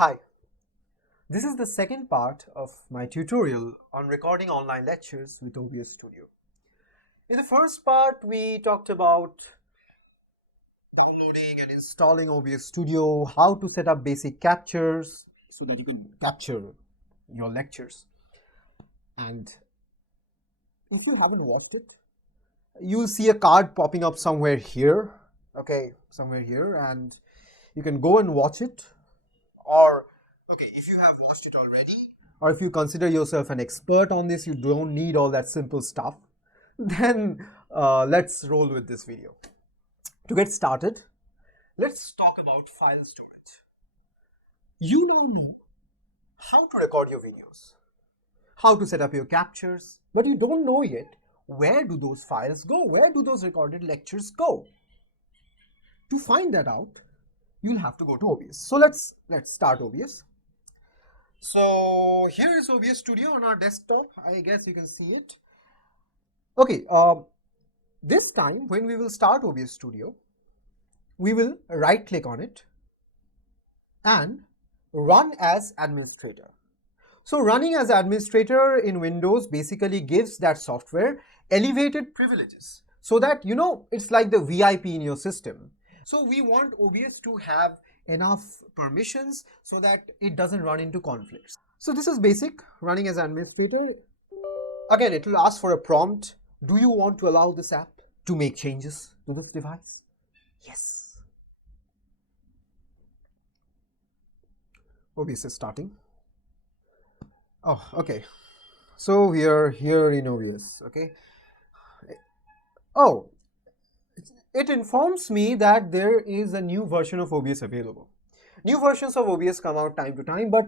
Hi, this is the second part of my tutorial on recording online lectures with OBS Studio. In the first part, we talked about downloading and installing OBS Studio, how to set up basic captures so that you can capture your lectures. And if you haven't watched it, you'll see a card popping up somewhere here, somewhere here, and you can go and watch it. Or if you have watched it already, or if you consider yourself an expert on this, you don't need all that simple stuff, then let's roll with this video. To get started, let's talk about file storage. You now know how to record your videos, how to set up your captures, but you don't know yet where do those files go, where do those recorded lectures go. To find that out, you'll have to go to OBS. So let's start OBS. So here is OBS Studio on our desktop. I guess you can see it. Okay, this time when we will start OBS Studio, we will right click on it and run as administrator. So running as administrator in Windows basically gives that software elevated privileges so that it's like the VIP in your system. So we want OBS to have enough permissions so that it doesn't run into conflicts. So this is basic, running as administrator. Again, it will ask for a prompt. Do you want to allow this app to make changes to this device? Yes. OBS is starting. Oh, okay. So we are here in OBS, okay. Oh, it informs me that there is a new version of OBS available. New versions of OBS come out time to time, but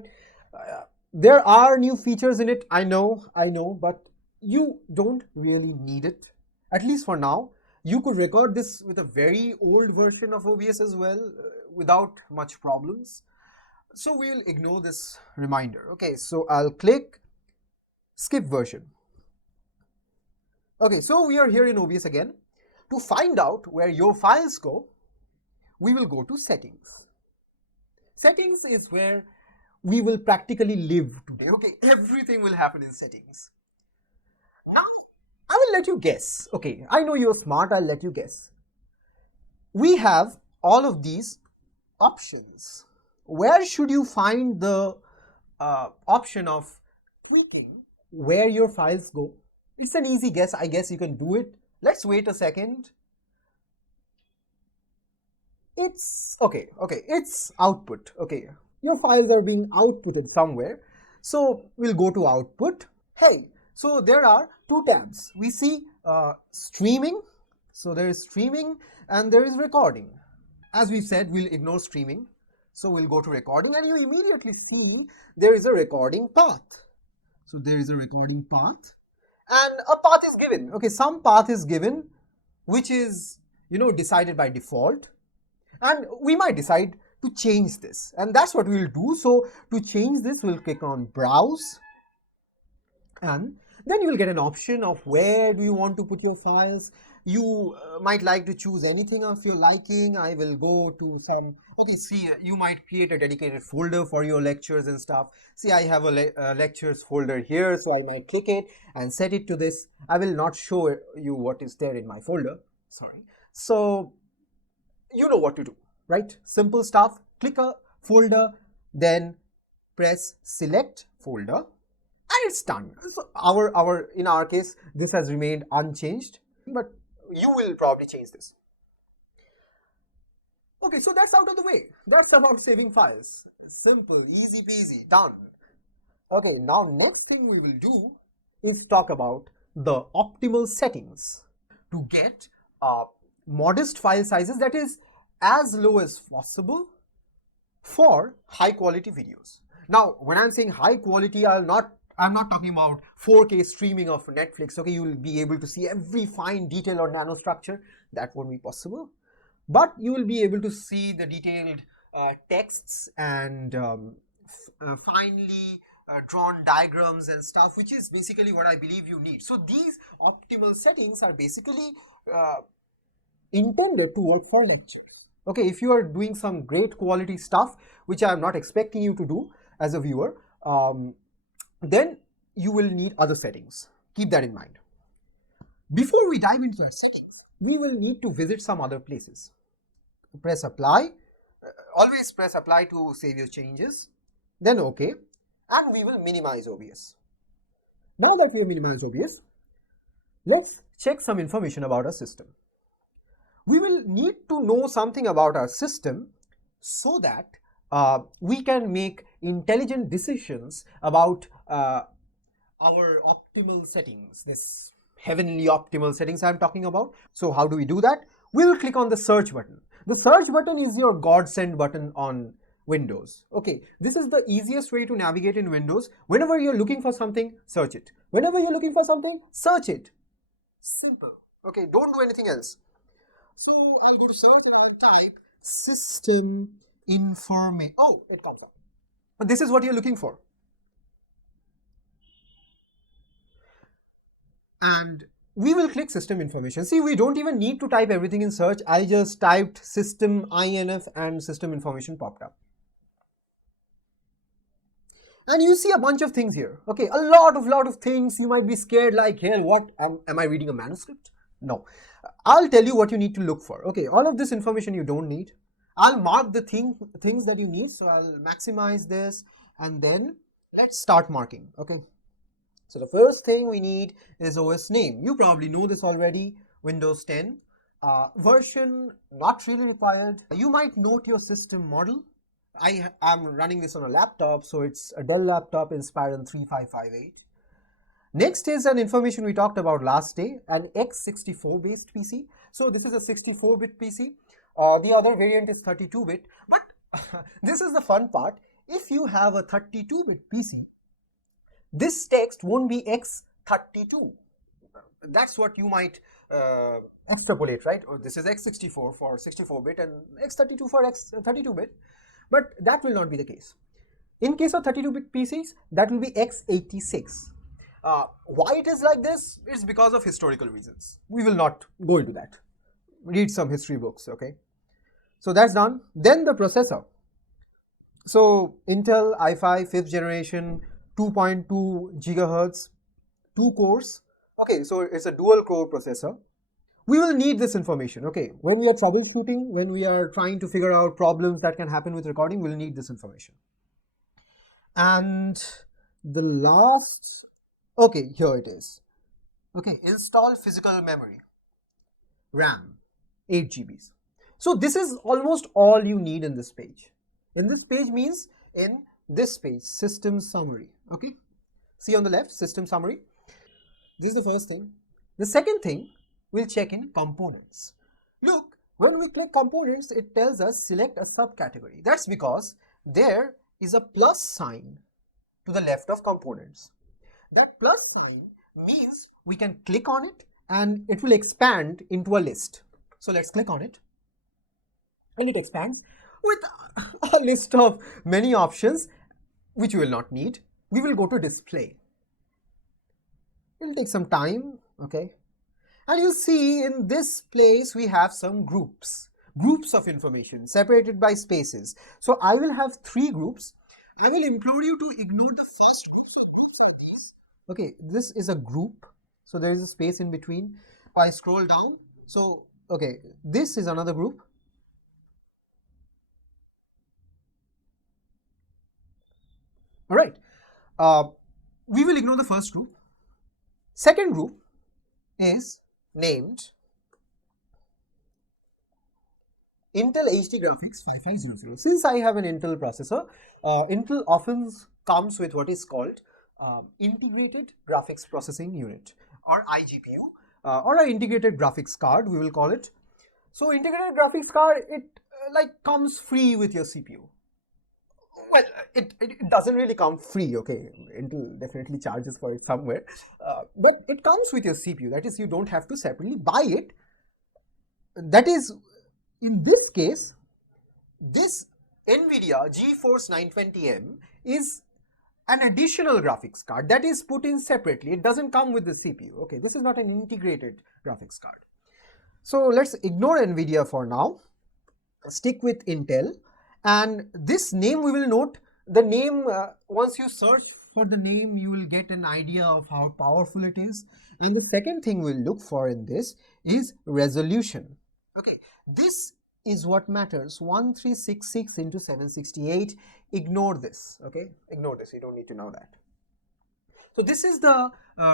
there are new features in it. I know, but you don't really need it, at least for now. You could record this with a very old version of OBS as well without much problems. So we'll ignore this reminder. Okay, so I'll click skip version. Okay, so we are here in OBS again. To find out where your files go, we will go to settings. Settings is where we will practically live today. Okay, everything will happen in settings. Now, I will let you guess. Okay, I know you're smart, I'll let you guess. We have all of these options. Where should you find the option of tweaking where your files go? It's an easy guess. I guess you can do it. Let's wait a second. It's okay, it's output. Okay, your files are being outputted somewhere. So we'll go to output. Hey, so there are two tabs. We see streaming. So there is streaming and there is recording. As we said, we'll ignore streaming. So we'll go to recording and you immediately see there is a recording path. So there is a recording path. And a path is given. Okay, some path is given, which is, decided by default. And we might decide to change this. And that's what we'll do. So to change this, we'll click on Browse. And then you'll get an option of where do you want to put your files. You might like to choose anything of your liking. I will go to some, see, you might create a dedicated folder for your lectures and stuff. See, I have a lectures folder here, so I might click it and set it to this. I will not show you what is there in my folder, sorry. So, you know what to do, right? Simple stuff. Click a folder, then press select folder, and it's done. So in our case, this has remained unchanged, but you will probably change this. Okay, so that's out of the way. That's about saving files. Simple, easy peasy, done. Okay, now next thing we will do is talk about the optimal settings to get modest file sizes, that is as low as possible for high quality videos. Now, when I'm saying high quality, I'm not talking about 4K streaming of Netflix. Okay, you will be able to see every fine detail or nanostructure. That won't be possible. But you will be able to see the detailed texts and finely drawn diagrams and stuff, which is basically what I believe you need. So these optimal settings are basically intended to work for lectures. Okay, if you are doing some great quality stuff, which I am not expecting you to do as a viewer, then you will need other settings. Keep that in mind. Before we dive into our settings, we will need to visit some other places. Press apply. Always press apply to save your changes. Then OK. And we will minimize OBS. Now that we have minimized OBS, let's check some information about our system. We will need to know something about our system so that we can make intelligent decisions about our optimal settings, this heavenly optimal settings I'm talking about. So how do we do that? We'll click on the search button. The search button is your godsend button on Windows. Okay, this is the easiest way to navigate in Windows. Whenever you're looking for something, search it. Whenever you're looking for something, search it. Simple. Okay, don't do anything else. So I'll go to search and I'll type system information. Oh, it comes up. But this is what you're looking for. And we will click system information. See, we don't even need to type everything in search. I just typed system INF and system information popped up. And you see a bunch of things here. Okay, a lot of things. You might be scared like, here, what? Am I reading a manuscript? No. I'll tell you what you need to look for. Okay, all of this information you don't need. I'll mark the things that you need. So I'll maximize this and then let's start marking. Okay. So the first thing we need is OS name. You probably know this already, Windows 10. Version, not really required. You might note your system model. I am running this on a laptop, so it's a Dell laptop Inspiron 3558. Next is an information we talked about last day, an x64 based PC. So this is a 64-bit PC. The other variant is 32-bit. But this is the fun part. If you have a 32-bit PC, this text won't be x32. That's what you might extrapolate, right? Or this is x64 for 64-bit and x32 for x32-bit. But that will not be the case. In case of 32-bit PCs, that will be x86. Why it is like this? It's because of historical reasons. We will not go into that. Read some history books, okay? So that's done. Then the processor. So Intel i5 5th generation, 2.2 gigahertz, 2 cores. Okay, so it's a dual core processor. We will need this information, okay? When we are troubleshooting, when we are trying to figure out problems that can happen with recording, we'll need this information. And the last, okay, here it is. Okay, install physical memory, RAM, 8 GBs. So this is almost all you need in this page. In this page means in this page, system summary, okay? See on the left, system summary. This is the first thing. The second thing, we'll check in components. Look, when we click components, it tells us select a subcategory. That's because there is a plus sign to the left of components. That plus sign means we can click on it and it will expand into a list. So let's click on it and it expands with a list of many options which we will not need. We will go to display. It will take some time, okay? And you see in this place we have some groups of information separated by spaces. So I will have 3 groups. I will implore you to ignore the first group. Okay, this is a group. So there is a space in between. If I scroll down, so okay, this is another group. All right, we will ignore the first group. Second group is named Intel HD Graphics 5500. Since I have an Intel processor, Intel often comes with what is called Integrated Graphics Processing Unit, or IGPU, or an integrated graphics card, we will call it. So integrated graphics card, it like comes free with your CPU. Well, it doesn't really come free, okay? Intel definitely charges for it somewhere, but it comes with your CPU. That is, you don't have to separately buy it. That is, in this case, this NVIDIA GeForce 920M is an additional graphics card that is put in separately. It doesn't come with the CPU, okay? This is not an integrated graphics card. So let's ignore NVIDIA for now. stick with Intel, and this name we will note. The name, once you search for the name, you will get an idea of how powerful it is. And the second thing we'll look for in this is resolution. Okay, this is what matters. 1366 into 768. Ignore this. Okay, ignore this. You don't need to know that. So this is the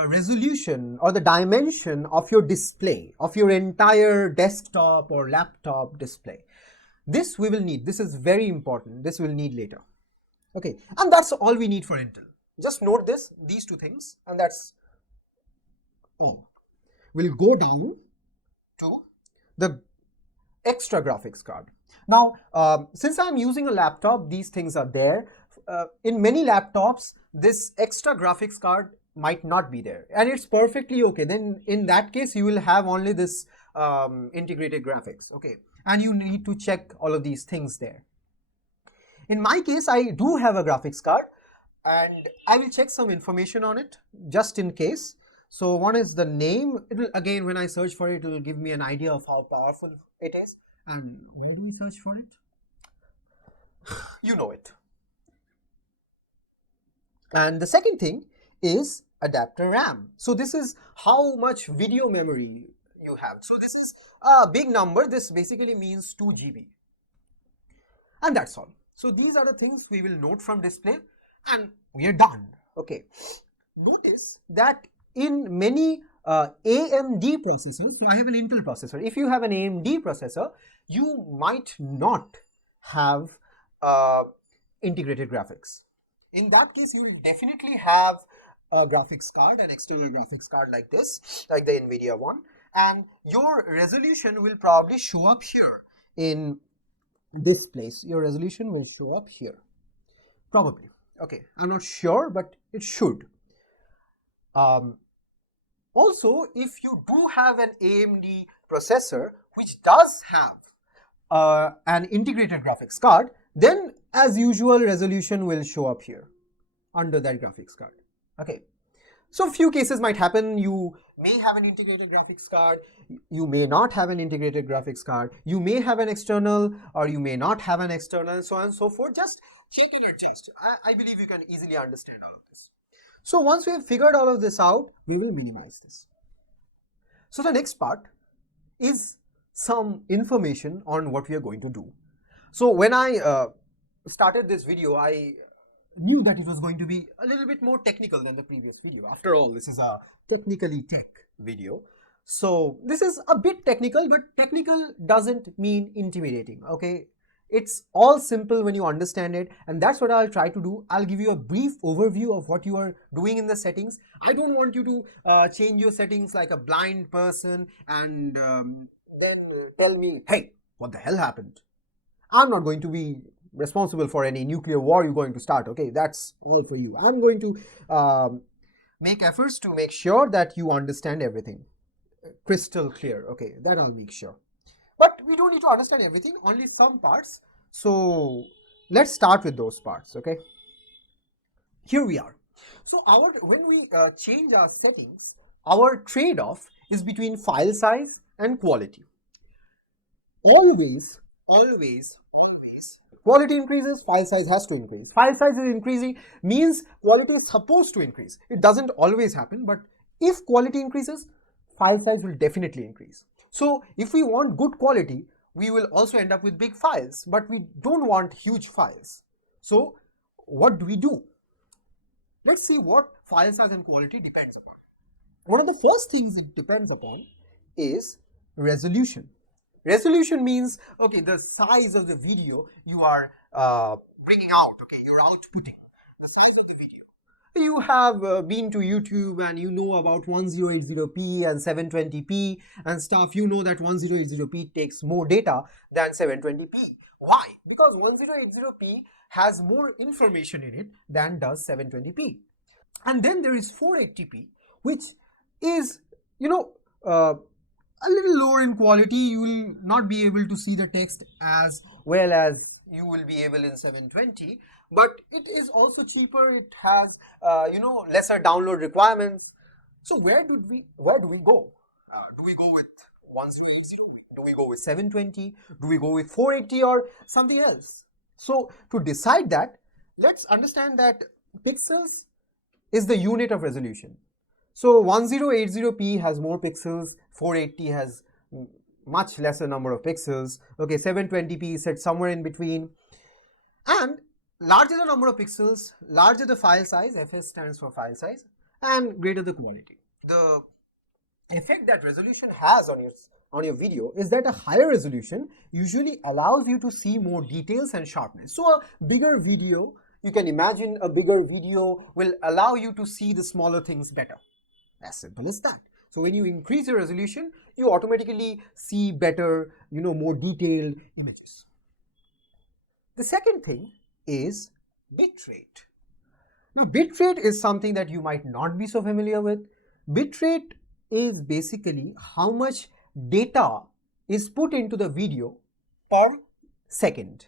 resolution or the dimension of your display, of your entire desktop or laptop display. This we will need. This is very important. This we'll need later. Okay, and that's all we need for Intel. Just note this, these two things, and that's all. We'll go down to the extra graphics card. Now, since I'm using a laptop, these things are there. In many laptops, this extra graphics card might not be there, and it's perfectly okay. Then in that case, you will have only this integrated graphics, okay? And you need to check all of these things there. In my case, I do have a graphics card, and I will check some information on it just in case. So one is the name. It will, again, when I search for it, it will give me an idea of how powerful it is. And where do we search for it? You know it. And the second thing is adapter RAM. So this is how much video memory you have. So this is a big number. This basically means 2 GB. And that's all. So these are the things we will note from display, and we are done. Okay. Notice that in many AMD processors, so I have an Intel processor. If you have an AMD processor, you might not have integrated graphics. In that case, you will definitely have a graphics card, an external graphics card like this, like the NVIDIA one, and your resolution will probably show up here in this place. Your resolution will show up here, probably. Okay, I'm not sure, but it should. Also, if you do have an AMD processor which does have an integrated graphics card, then as usual resolution will show up here under that graphics card. Okay, so few cases might happen. You may have an integrated graphics card, you may not have an integrated graphics card, you may have an external or you may not have an external, and so on and so forth. Just check and adjust. I believe you can easily understand all of this. So once we have figured all of this out, we will minimize this. So the next part is some information on what we are going to do. So when I started this video, I knew that it was going to be a little bit more technical than the previous video. After all, this is a technically tech video. So this is a bit technical, but technical doesn't mean intimidating, okay? It's all simple when you understand it, and that's what I'll try to do. I'll give you a brief overview of what you are doing in the settings. I don't want you to change your settings like a blind person and then tell me, hey, what the hell happened? I'm not going to be responsible for any nuclear war you're going to start, okay? That's all for you. I'm going to make efforts to make sure that you understand everything crystal clear, okay? That I'll make sure. But we don't need to understand everything, only some parts. So let's start with those parts, okay? Here we are. So when we change our settings, our trade-off is between file size and quality. Always, quality increases, file size has to increase. File size is increasing means quality is supposed to increase. It doesn't always happen, but if quality increases, file size will definitely increase. So if we want good quality, we will also end up with big files, but we don't want huge files. So what do we do? Let's see what file size and quality depends upon. One of the first things it depends upon is resolution. Resolution means, okay, the size of the video you are bringing out, okay, you're outputting, the size of the video. You have been to YouTube and you know about 1080p and 720p and stuff. You know that 1080p takes more data than 720p. Why? Because 1080p has more information in it than does 720p. And then there is 480p, which is, you know, a little lower in quality. You will not be able to see the text as well as you will be able in 720, but it is also cheaper. It has you know, lesser download requirements. So where do we go? Do we go with 1080? Do we go with 720? Do we go with 480 or something else? So to decide that, let's understand that pixels is the unit of resolution. So 1080p has more pixels, 480 has much lesser number of pixels. Okay, 720p is set somewhere in between. And larger the number of pixels, larger the file size, fs stands for file size, and greater the quality. The effect that resolution has on your video is that a higher resolution usually allows you to see more details and sharpness. So a bigger video, you can imagine a bigger video will allow you to see the smaller things better. As simple as that. So when you increase your resolution, you automatically see better, more detailed images. The second thing is bitrate. Now, bitrate is something that you might not be so familiar with. Bitrate is basically how much data is put into the video per second.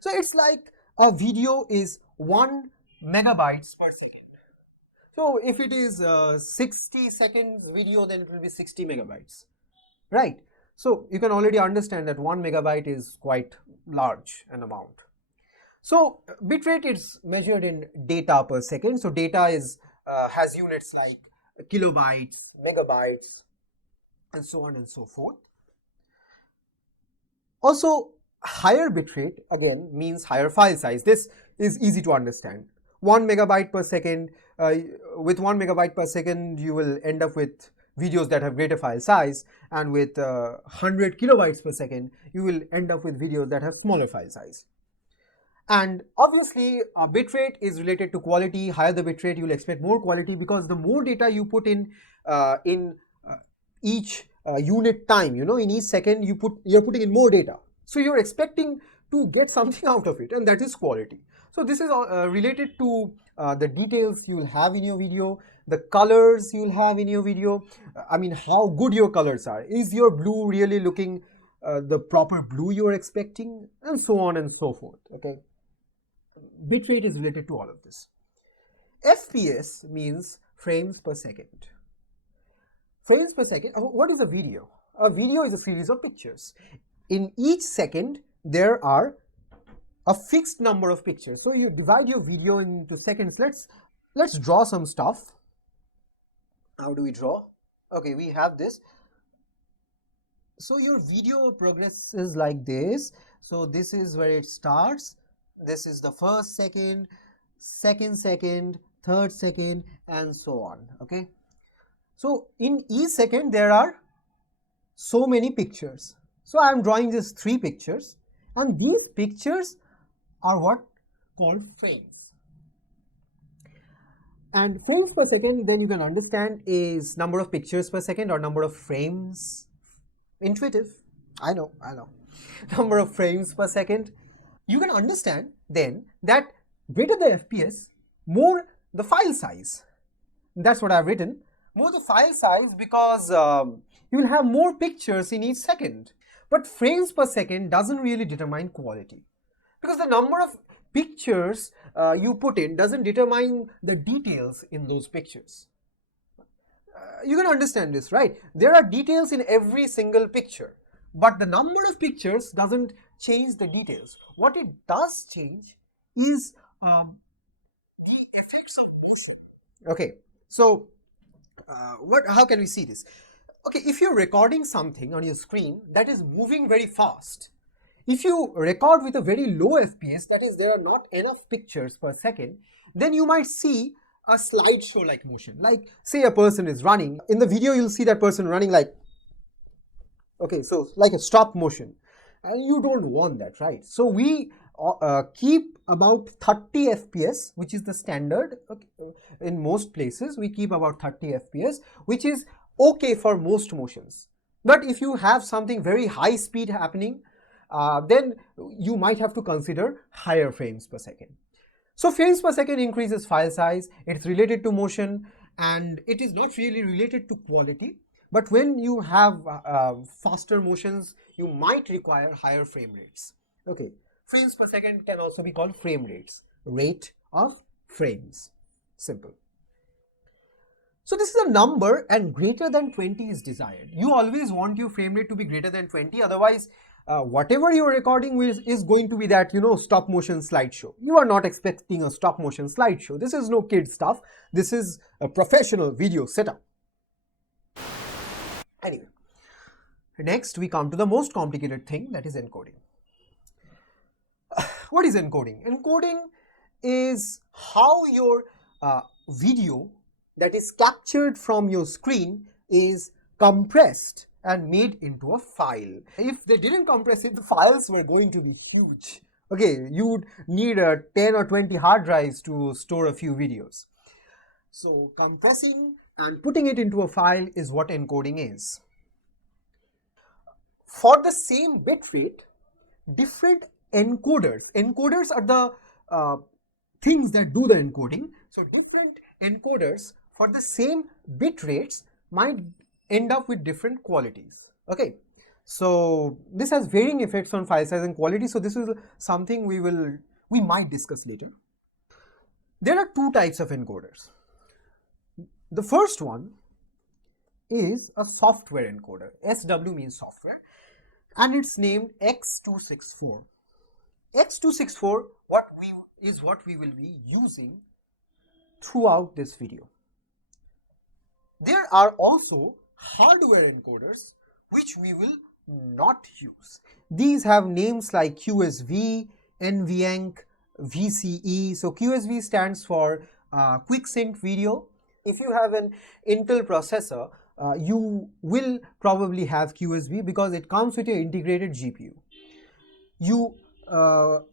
So it's like a video is 1 megabytes per second. So if it is 60 seconds video, then it will be 60 megabytes, right? So you can already understand that 1 megabyte is quite large an amount. So bitrate is measured in data per second. So data is has units like kilobytes, megabytes, and so on and so forth. Also, higher bitrate again means higher file size. This is easy to understand. 1 megabyte per second, with 1 megabyte per second, you will end up with videos that have greater file size, and with 100 kilobytes per second, you will end up with videos that have smaller file size. And obviously, bitrate is related to quality. Higher the bitrate, you will expect more quality, because the more data you put in each unit time, in each second, you're putting in more data. So you're expecting to get something out of it, and that is quality. So this is related to the details you'll have in your video, the colors you'll have in your video. I mean, how good your colors are. Is your blue really looking the proper blue you're expecting, and so on and so forth. Okay. Bitrate is related to all of this. FPS means frames per second. Frames per second. What is a video? A video is a series of pictures. In each second, there are a fixed number of pictures. So you divide your video into seconds. Let's draw some stuff. How do we draw? Okay, we have this. So your video progresses like this. So this is where it starts. This is the first second, second second, third second, and so on. Okay. So in each second there are so many pictures. So I am drawing just 3 pictures, and these pictures are what called frames. And frames per second, then you can understand, is number of pictures per second or number of frames. Intuitive. I know. Number of frames per second. You can understand then that greater the FPS, more the file size. That's what I've written. More the file size, because you will have more pictures in each second. But frames per second doesn't really determine quality, because the number of pictures you put in doesn't determine the details in those pictures. You can understand this, right? There are details in every single picture, but the number of pictures doesn't change the details. What it does change is the effects of motion. Okay, so how can we see this? Okay, if you're recording something on your screen that is moving very fast, if you record with a very low FPS, that is, there are not enough pictures per second, then you might see a slideshow like motion. Like, say a person is running. In the video, you'll see that person running like, okay, so like a stop motion. And you don't want that, right? So we keep about 30 FPS, which is the standard. Okay. In most places, we keep about 30 FPS, which is okay for most motions. But if you have something very high speed happening, then you might have to consider higher frames per second. So frames per second increases file size, it's related to motion, and it is not really related to quality. But when you have faster motions, you might require higher frame rates. Okay, frames per second can also be called frame rates, rate of frames. Simple. So this is a number and greater than 20 is desired. You always want your frame rate to be greater than 20, otherwise whatever you're recording is going to be that, you know, stop motion slideshow. You are not expecting a stop motion slideshow. This is no kid stuff. This is a professional video setup. Anyway, next we come to the most complicated thing, that is encoding. What is encoding? Encoding is how your video that is captured from your screen is compressed and made into a file. If they didn't compress it, the files were going to be huge. Okay, you would need 10 or 20 hard drives to store a few videos. So compressing and putting it into a file is what encoding is. For the same bit rate, different encoders are the things that do the encoding. So different encoders for the same bit rates might end up with different qualities. Okay, so this has varying effects on file size and quality. So this is something we might discuss later. There are two types of encoders. The first one is a software encoder. SW means software, and it's named X264. X264 is what we will be using throughout this video. There are also hardware encoders which we will not use. These have names like QSV, NVENC, VCE. So QSV stands for Quick Sync Video. If you have an Intel processor, you will probably have QSV because it comes with your integrated GPU. You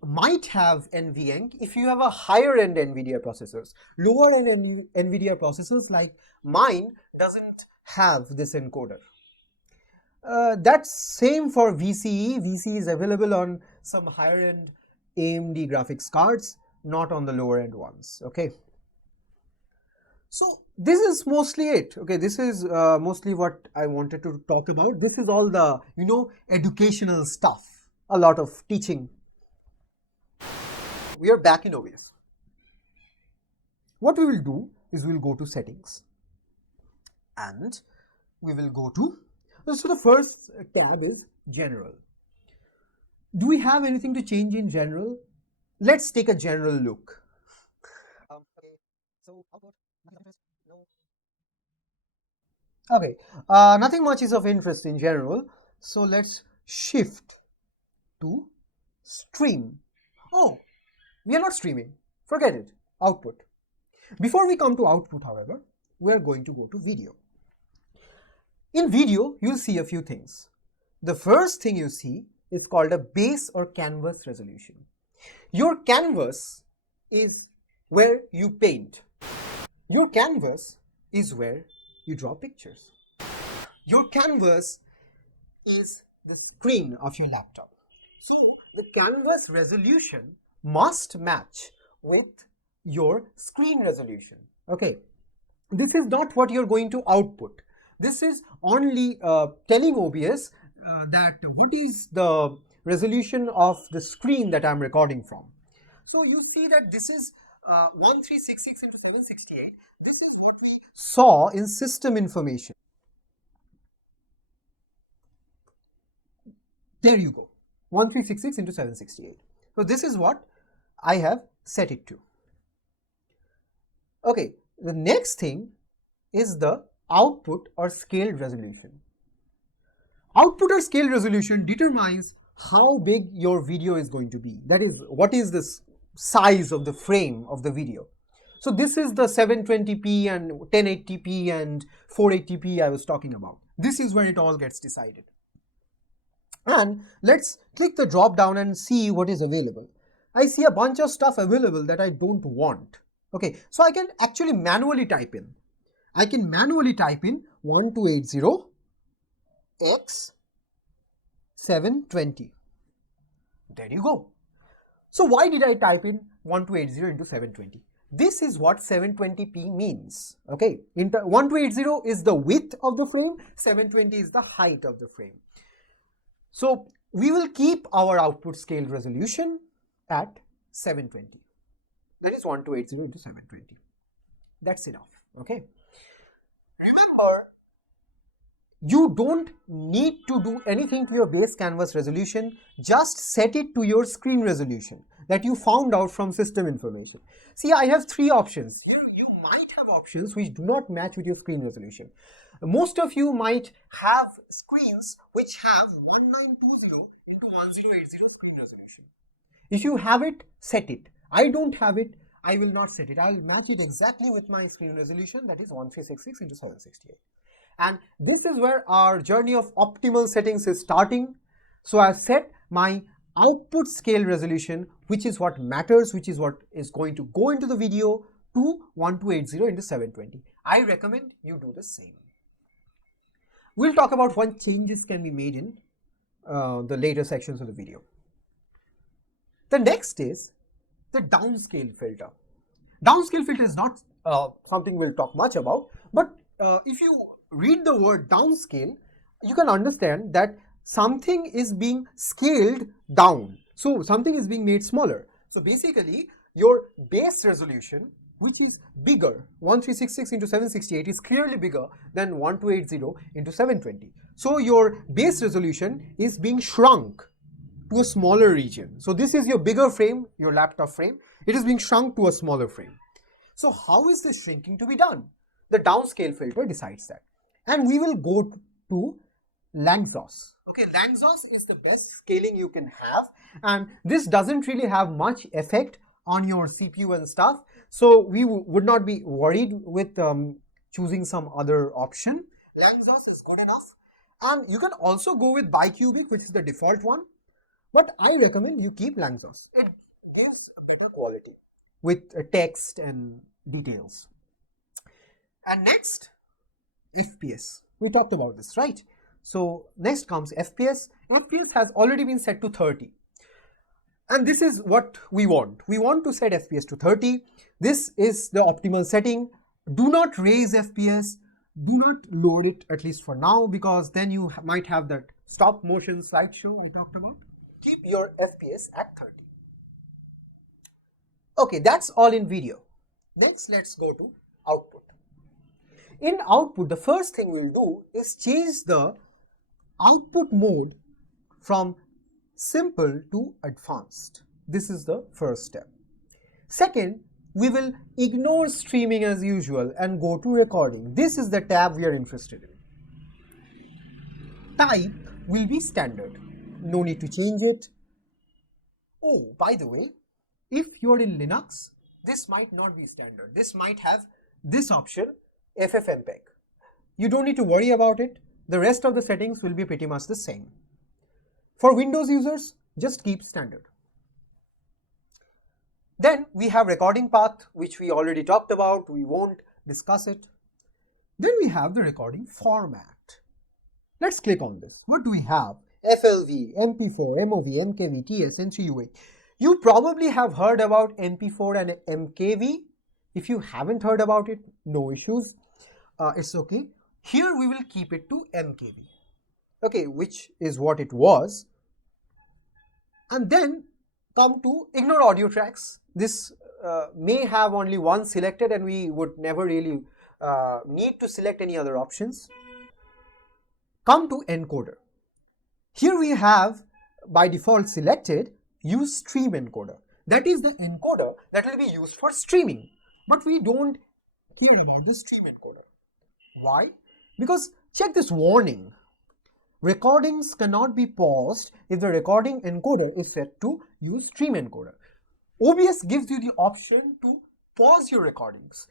might have NVENC if you have a higher end NVIDIA processors. Lower end NVIDIA processors like mine doesn't have this encoder. That's same for VCE. VCE is available on some higher end AMD graphics cards, not on the lower end ones. Okay. So this is mostly it. Okay, this is mostly what I wanted to talk about. This is all the, you know, educational stuff, a lot of teaching. We are back in OBS. What we will do is we will go to settings and we will go to, so the first tab is general. Do we have anything to change in general? Let's take a general look. Okay, so output, okay, nothing much is of interest in general. So let's shift to stream. Oh, we are not streaming. Forget it. Output. Before we come to output, however, we are going to go to video. In video, you'll see a few things. The first thing you see is called a base or canvas resolution. Your canvas is where you paint. Your canvas is where you draw pictures. Your canvas is the screen of your laptop. So the canvas resolution must match with your screen resolution. Okay, this is not what you're going to output. This is only telling OBS that what is the resolution of the screen that I'm recording from. So you see that this is 1366 into 768. This is what we saw in system information. There you go, 1366 into 768. So this is what I have set it to. Okay, the next thing is the output or scaled resolution. Output or scaled resolution determines how big your video is going to be. That is, what is the size of the frame of the video. So this is the 720p and 1080p and 480p I was talking about. This is where it all gets decided. And let's click the drop down and see what is available. I see a bunch of stuff available that I don't want. Okay, so I can actually manually type in. I can manually type in 1280 x 720. There you go. So why did I type in 1280 into 720? This is what 720p means. Okay, 1280 is the width of the frame, 720 is the height of the frame. So we will keep our output scale resolution at 720. That is 1280 into 720. That's enough. Okay. Remember, you don't need to do anything to your base canvas resolution. Just set it to your screen resolution that you found out from system information. See, I have three options. Here you might have options which do not match with your screen resolution. Most of you might have screens which have 1920 into 1080 screen resolution. If you have it, set it. I don't have it, I will not set it. I'll match it exactly with my screen resolution, that is 1366 into 768. And this is where our journey of optimal settings is starting. So I've set my output scale resolution, which is what matters, which is what is going to go into the video, to 1280 into 720. I recommend you do the same. We'll talk about what changes can be made in the later sections of the video. The next is the downscale filter. Downscale filter is not something we'll talk much about, but if you read the word downscale, you can understand that something is being scaled down. So something is being made smaller. So basically your base resolution, which is bigger, 1366 into 768 is clearly bigger than 1280 into 720. So your base resolution is being shrunk to a smaller region. So this is your bigger frame, your laptop frame. It is being shrunk to a smaller frame. So how is this shrinking to be done? The downscale filter decides that. And we will go to Langsos. Okay, Langsos is the best scaling you can have, and this doesn't really have much effect on your CPU and stuff. So we would not be worried with choosing some other option. Langsos is good enough. And you can also go with bicubic, which is the default one. But I recommend you keep Langsos. It gives better quality with text and details. And next, FPS. We talked about this, right? So next comes FPS. FPS has already been set to 30. And this is what we want. We want to set FPS to 30. This is the optimal setting. Do not raise FPS. Do not load it, at least for now, because then you might have that stop motion slideshow I talked about. Keep your FPS at 30. Okay, that's all in video. Next, let's go to output. In output, the first thing we'll do is change the output mode from simple to advanced. This is the first step. Second, we will ignore streaming as usual and go to recording. This is the tab we are interested in. Type will be standard. No need to change it. Oh, by the way, if you are in Linux, this might not be standard. This might have this option, FFmpeg. You don't need to worry about it. The rest of the settings will be pretty much the same. For Windows users, just keep standard. Then we have recording path, which we already talked about. We won't discuss it. Then we have the recording format. Let's click on this. What do we have? FLV, MP4, MOV, MKV, TS, N3UA. You probably have heard about MP4 and MKV. If you haven't heard about it, no issues. It's okay. Here we will keep it to MKV. Okay, which is what it was. And then come to ignore audio tracks. This may have only one selected, and we would never really need to select any other options. Come to encoder. Here we have by default selected use stream encoder. That is the encoder that will be used for streaming. But we don't care about the stream encoder. Why? Because check this warning. Recordings cannot be paused if the recording encoder is set to use stream encoder. OBS gives you the option to pause your recordings.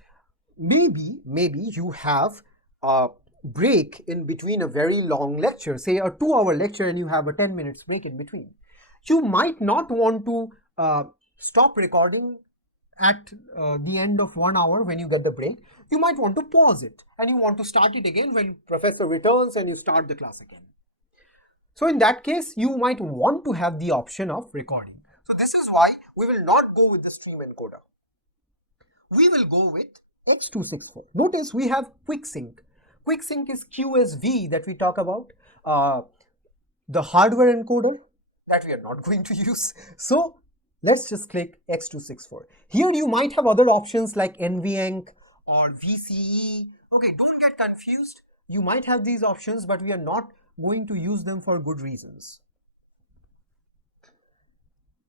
Maybe you have a break in between a very long lecture, say a 2-hour lecture, and you have a 10 minutes break in between. You might not want to stop recording at the end of 1 hour when you get the break. You might want to pause it and you want to start it again when professor returns and you start the class again. So in that case, you might want to have the option of recording. So this is why we will not go with the stream encoder. We will go with H.264. Notice we have QuickSync. QuickSync is QSV that we talk about. The hardware encoder that we are not going to use. So let's just click X264. Here you might have other options like NVENC or VCE. Okay, don't get confused. You might have these options, but we are not going to use them for good reasons.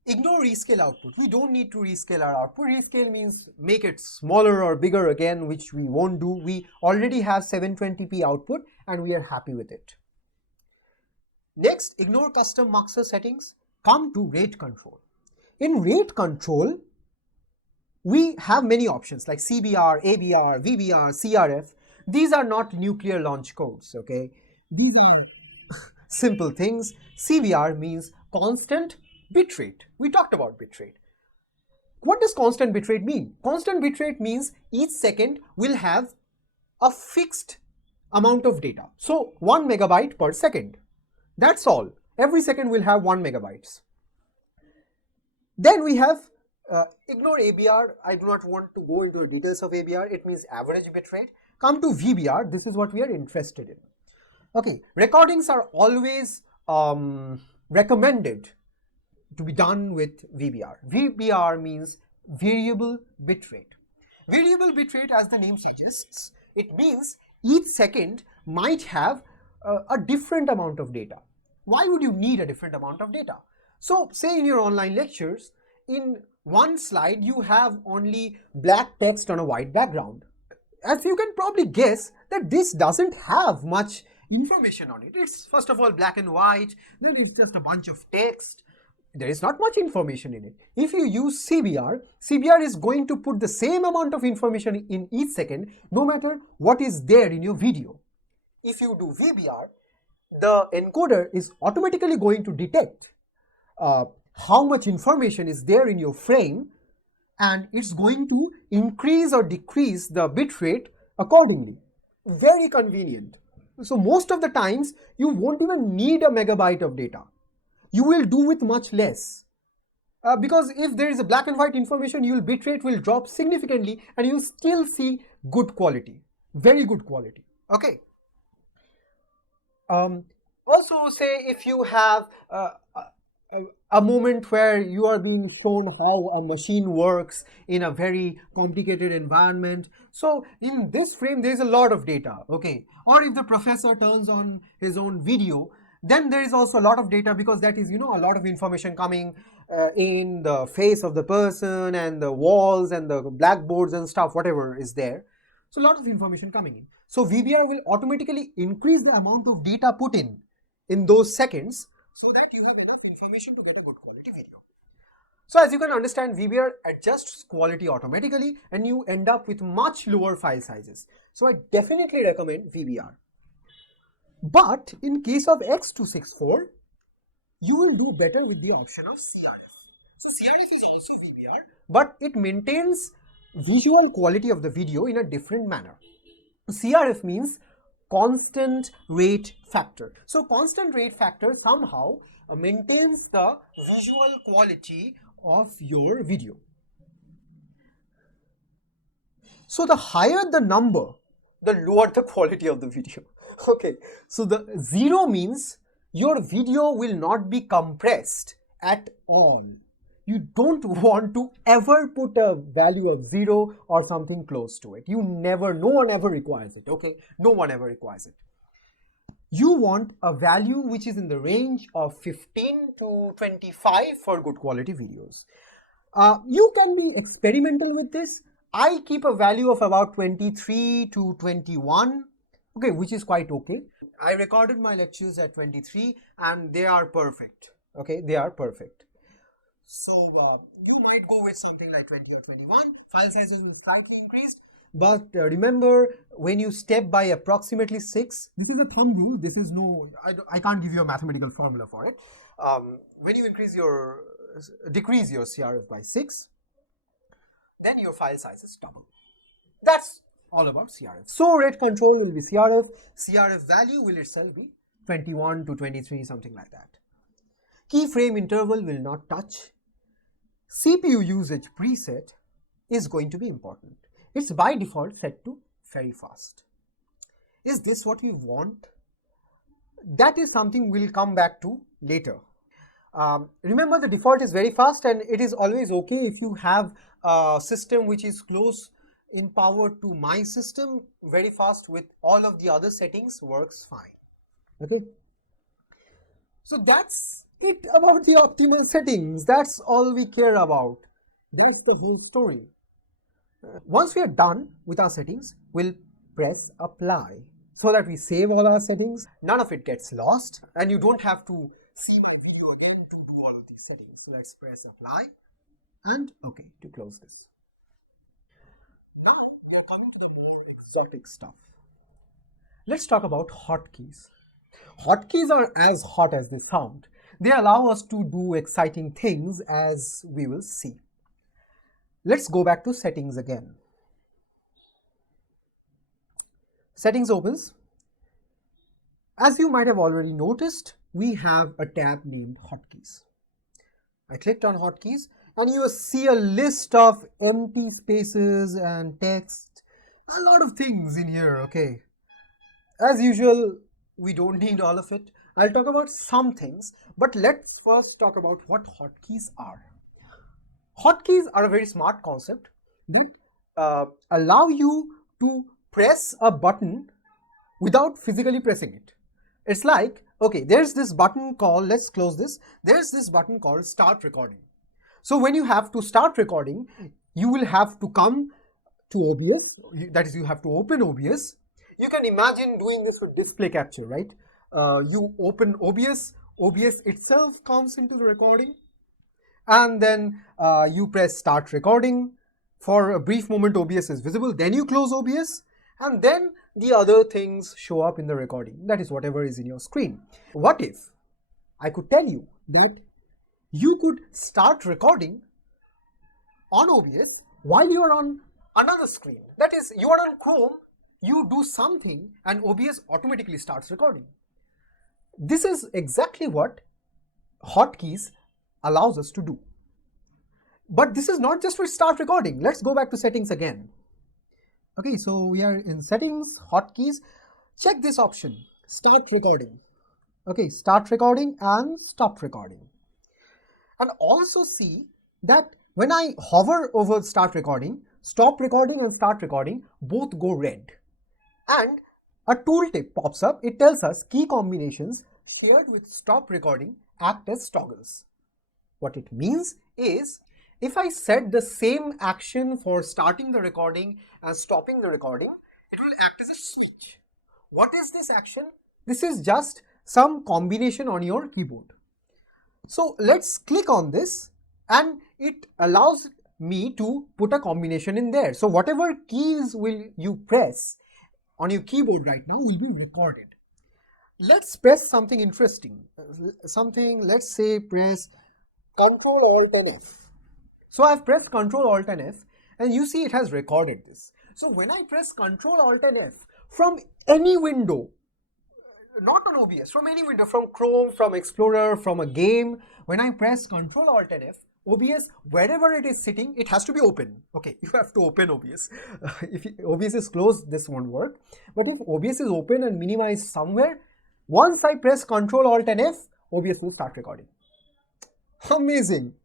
Ignore rescale output. We don't need to rescale our output. Rescale means make it smaller or bigger again, which we won't do. We already have 720p output and we are happy with it. Next, ignore custom muxer settings. Come to rate control. In rate control, we have many options like CBR, ABR, VBR, CRF. These are not nuclear launch codes, okay? These are simple things. CBR means constant bitrate. We talked about bitrate. What does constant bitrate mean? Constant bitrate means each second will have a fixed amount of data. So 1 megabyte per second. That's all. Every second will have 1 megabytes. Then we have ignore ABR. I do not want to go into the details of ABR. It means average bitrate. Come to VBR. This is what we are interested in. Okay, recordings are always recommended to be done with VBR. VBR means variable bitrate. Variable bitrate, as the name suggests, it means each second might have a different amount of data. Why would you need a different amount of data? So say in your online lectures, in one slide you have only black text on a white background. As you can probably guess that this doesn't have much information on it. It's first of all black and white, then it's just a bunch of text. There is not much information in it. If you use CBR, CBR is going to put the same amount of information in each second no matter what is there in your video. If you do VBR, the encoder is automatically going to detect how much information is there in your frame, and it's going to increase or decrease the bitrate accordingly. Very convenient. So most of the times you won't even need a megabyte of data. You will do with much less. Because if there is a black and white information, your bitrate will drop significantly and you still see good quality, very good quality. Okay. Also, say if you have a moment where you are being shown how a machine works in a very complicated environment. So in this frame, there is a lot of data, okay? Or if the professor turns on his own video, then there is also a lot of data because that is, a lot of information coming in the face of the person and the walls and the blackboards and stuff, whatever is there. So a lot of information coming in. So VBR will automatically increase the amount of data put in those seconds so that you have enough information to get a good quality video. So as you can understand, VBR adjusts quality automatically and you end up with much lower file sizes. So I definitely recommend VBR. But in case of X264, you will do better with the option of CRF. So CRF is also VBR, but it maintains visual quality of the video in a different manner. CRF means constant rate factor. So constant rate factor somehow maintains the visual quality of your video. So the higher the number, the lower the quality of the video. Okay, so the 0 means your video will not be compressed at all. You don't want to ever put a value of 0 or something close to it. No one ever requires it, okay? No one ever requires it. You want a value which is in the range of 15 to 25 for good quality videos. You can be experimental with this. I keep a value of about 23 to 21, okay, which is quite okay. I recorded my lectures at 23 and they are perfect, okay? They are perfect. So you might go with something like 20 or 21. File size is slightly increased. But remember, when you step by approximately 6, this is a thumb rule. This is I can't give you a mathematical formula for it. When you decrease your CRF by 6, then your file size is double. That's all about CRF. So rate control will be CRF. CRF value will itself be 21 to 23, something like that. Keyframe interval will not touch. CPU usage preset is going to be important. It's by default set to very fast. Is this what we want? That is something we'll come back to later. Remember, the default is very fast and it is always okay if you have a system which is close in power to my system very fast with all of the other settings works fine. Okay. So that's it about the optimal settings. That's all we care about. That's the whole story. Once we are done with our settings, we'll press apply so that we save all our settings. None of it gets lost and you don't have to see my video again to do all of these settings. So let's press apply and okay to close this. Now we are coming to the more exotic stuff. Let's talk about hotkeys. Hotkeys are as hot as they sound. They allow us to do exciting things, as we will see. Let's go back to settings again. Settings opens. As you might have already noticed, we have a tab named Hotkeys. I clicked on Hotkeys and you will see a list of empty spaces and text, a lot of things in here, okay. As usual, we don't need all of it. I'll talk about some things, but let's first talk about what hotkeys are. Hotkeys are a very smart concept that allow you to press a button without physically pressing it. It's like, okay, there's this button called, let's close this, there's this button called start recording. So when you have to start recording, you will have to come to OBS, that is you have to open OBS. You can imagine doing this with display capture, right? You open OBS, OBS itself comes into the recording, and then you press start recording. For a brief moment OBS is visible, then you close OBS, and then the other things show up in the recording. That is whatever is in your screen. What if I could tell you that you could start recording on OBS while you are on another screen? That is, you are on Chrome, you do something and OBS automatically starts recording. This is exactly what hotkeys allows us to do. But this is not just for start recording. Let's go back to settings again. Okay, so we are in settings, hotkeys. Check this option, start recording. Okay, start recording and stop recording. And also see that when I hover over start recording, stop recording and start recording both go red. And a tooltip pops up. It tells us key combinations shared with stop recording act as toggles. What it means is, if I set the same action for starting the recording and stopping the recording, it will act as a switch. What is this action? This is just some combination on your keyboard. So let's click on this and it allows me to put a combination in there. So whatever keys will you press on your keyboard right now will be recorded. Let's press something interesting. Let's say press Ctrl Alt and F. So I've pressed Ctrl Alt and F and you see it has recorded this. So when I press Ctrl Alt and F from any window, not on OBS, from any window, from Chrome, from Explorer, from a game, when I press Ctrl Alt and F, OBS, wherever it is sitting, it has to be open. Okay, you have to open OBS. If OBS is closed, this won't work. But if OBS is open and minimized somewhere, once I press Ctrl Alt and F, OBS will start recording. Amazing.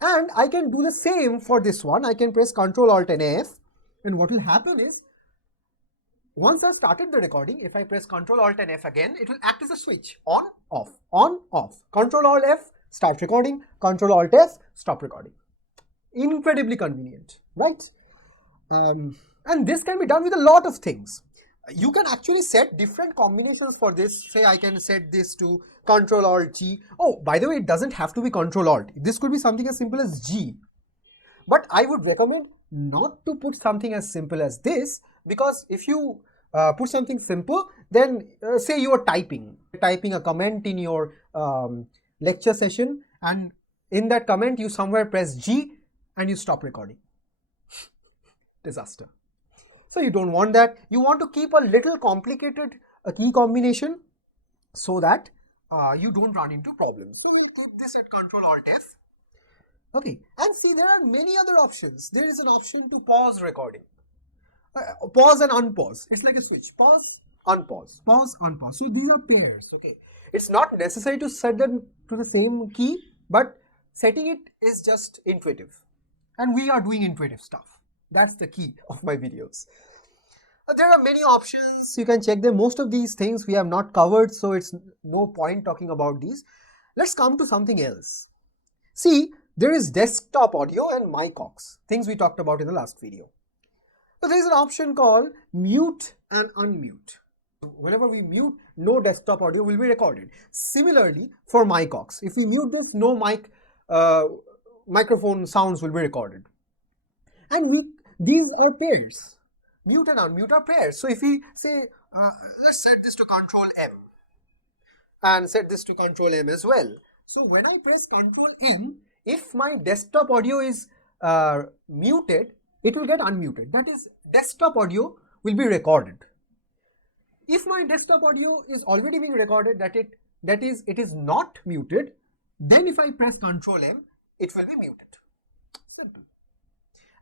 And I can do the same for this one. I can press Ctrl Alt and F, and what will happen is, once I started the recording, if I press Ctrl Alt and F again, it will act as a switch, on, off, Ctrl Alt F, start recording, Ctrl Alt F, stop recording. Incredibly convenient, right? And this can be done with a lot of things. You can actually set different combinations for this. Say I can set this to Ctrl Alt G. Oh, by the way, it doesn't have to be Ctrl Alt. This could be something as simple as G. But I would recommend not to put something as simple as this, because if you put something simple, then say you are typing a comment in your lecture session, and in that comment you somewhere press G and you stop recording. Disaster. So you don't want that. You want to keep a little complicated key combination so that you don't run into problems. So we'll keep this at Ctrl Alt F. Okay, and see, there are many other options. There is an option to pause recording. Pause and unpause. It's like a switch. Pause, unpause, pause, unpause. So these are pairs. Okay, it's not necessary to set them to the same key, but setting it is just intuitive, and we are doing intuitive stuff. That's the key of my videos. There are many options, you can check them. Most of these things we have not covered, so it's no point talking about these. Let's come to something else. See, there is desktop audio and mic aux, things we talked about in the last video. So there is an option called mute and unmute. Whenever we mute, no desktop audio will be recorded. Similarly, for mic aux, if we mute this, no microphone sounds will be recorded. And these are pairs. Mute and unmute are pairs. So if we say, let's set this to Control M and set this to Control M as well. So when I press Control M, if my desktop audio is muted, it will get unmuted. That is, desktop audio will be recorded. If my desktop audio is already being recorded, that is, it is not muted, then if I press Control M, it will be muted. Simple.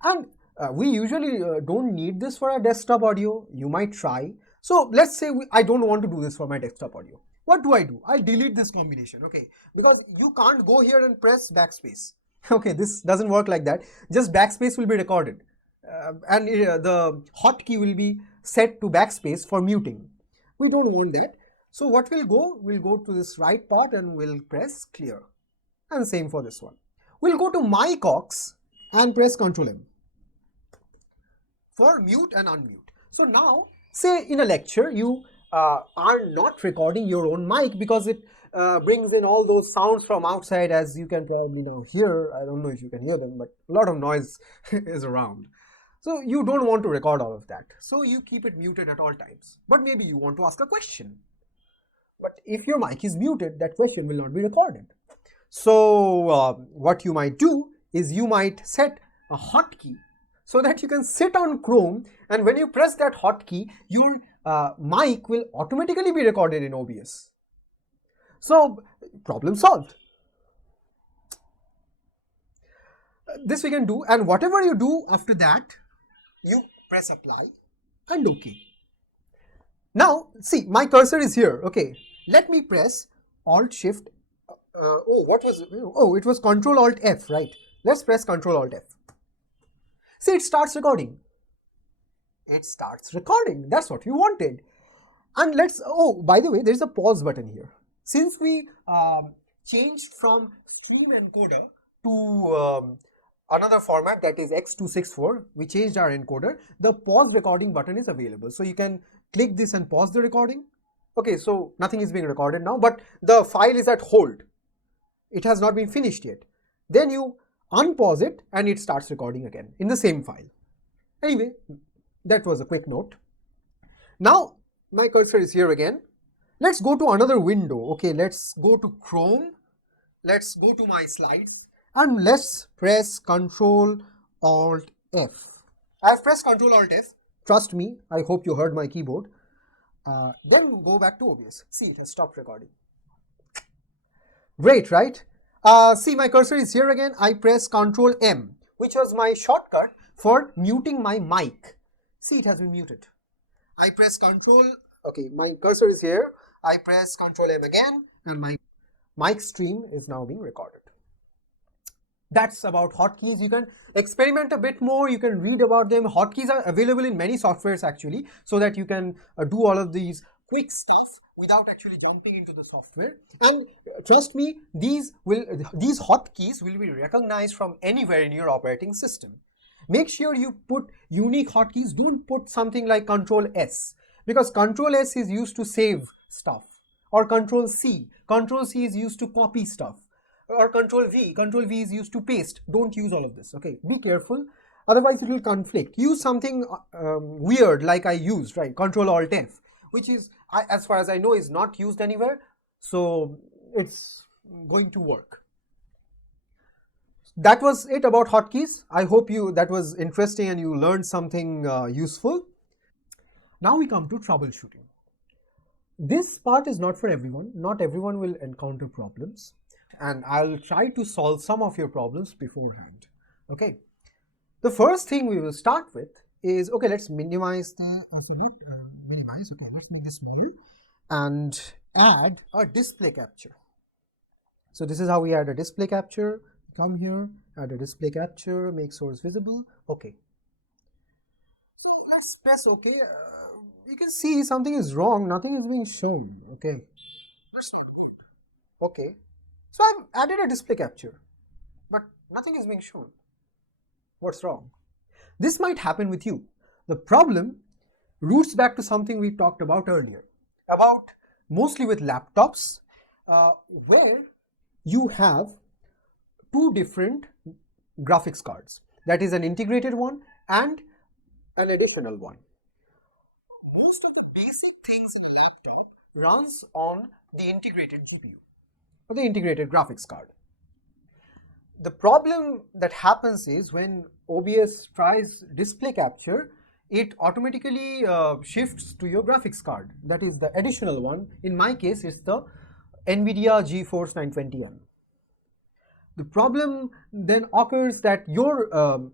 And we usually don't need this for our desktop audio. You might try. So let's say I don't want to do this for my desktop audio. What do? I'll delete this combination, okay? Because you can't go here and press backspace. Okay, this doesn't work like that. Just backspace will be recorded. And the hotkey will be set to backspace for muting. We don't want that. So what we'll go to this right part and we'll press clear. And same for this one. We'll go to mic aux and press Control M for mute and unmute. So now, say in a lecture, you are not recording your own mic because it brings in all those sounds from outside, as you can probably now hear. I don't know if you can hear them, but a lot of noise is around. So you don't want to record all of that. So you keep it muted at all times. But maybe you want to ask a question. But if your mic is muted, that question will not be recorded. So what you might do is you might set a hotkey so that you can sit on Chrome, and when you press that hotkey, your mic will automatically be recorded in OBS. So problem solved. This we can do, and whatever you do after that, you press apply and OK. Now see, my cursor is here. Okay, let me press Alt Shift. It was Control Alt F, right? Let's press Control Alt F. See, it starts recording. It starts recording. That's what you wanted. And by the way, there's a pause button here. Since we changed from stream encoder to another format, that is X264, we changed our encoder, the pause recording button is available. So you can click this and pause the recording. Okay, so nothing is being recorded now, but the file is at hold. It has not been finished yet. Then you unpause it and it starts recording again in the same file. Anyway, that was a quick note. Now my cursor is here again. Let's go to another window. Okay, let's go to Chrome. Let's go to my slides and let's press Control Alt F. I've pressed Control Alt F. Trust me, I hope you heard my keyboard. Then go back to OBS. See, it has stopped recording. Great, right? See, my cursor is here again. I press Control M, which was my shortcut for muting my mic. See, it has been muted. I press Control, okay, my cursor is here. I press Control M again and my mic stream is now being recorded. That's about hotkeys. You can experiment a bit more. You can read about them. Hotkeys are available in many softwares actually, so that you can do all of these quick stuff without actually jumping into the software. And trust me, these hotkeys will be recognized from anywhere in your operating system. Make sure you put unique hotkeys. Don't put something like Control S, because Control S is used to save stuff, or Control C. Control C is used to copy stuff, or Control V. Control V is used to paste. Don't use all of this. Okay, be careful. Otherwise, it will conflict. Use something weird like I used, right? Control Alt F, which is, as far as I know, is not used anywhere. So it's going to work. That was it about hotkeys. I hope that was interesting and you learned something useful. Now we come to troubleshooting. This part is not for everyone. Not everyone will encounter problems, and I'll try to solve some of your problems beforehand. Okay. The first thing we will start with is, okay, let's minimize the, okay, let's make this small and add a display capture. So this is how we add a display capture. Come here, add a display capture, make source visible. Okay. let's press OK. You can see something is wrong, nothing is being shown. Okay, that's not good. Okay, so I've added a display capture, but nothing is being shown. What's wrong? This might happen with you. The problem roots back to something we talked about earlier, about mostly with laptops, where you have two different graphics cards. That is an integrated one and an additional one. Most of the basic things in a laptop runs on the integrated GPU or the integrated graphics card. The problem that happens is when OBS tries display capture, it automatically shifts to your graphics card. That is the additional one. In my case, it's the NVIDIA GeForce 920M. The problem then occurs that your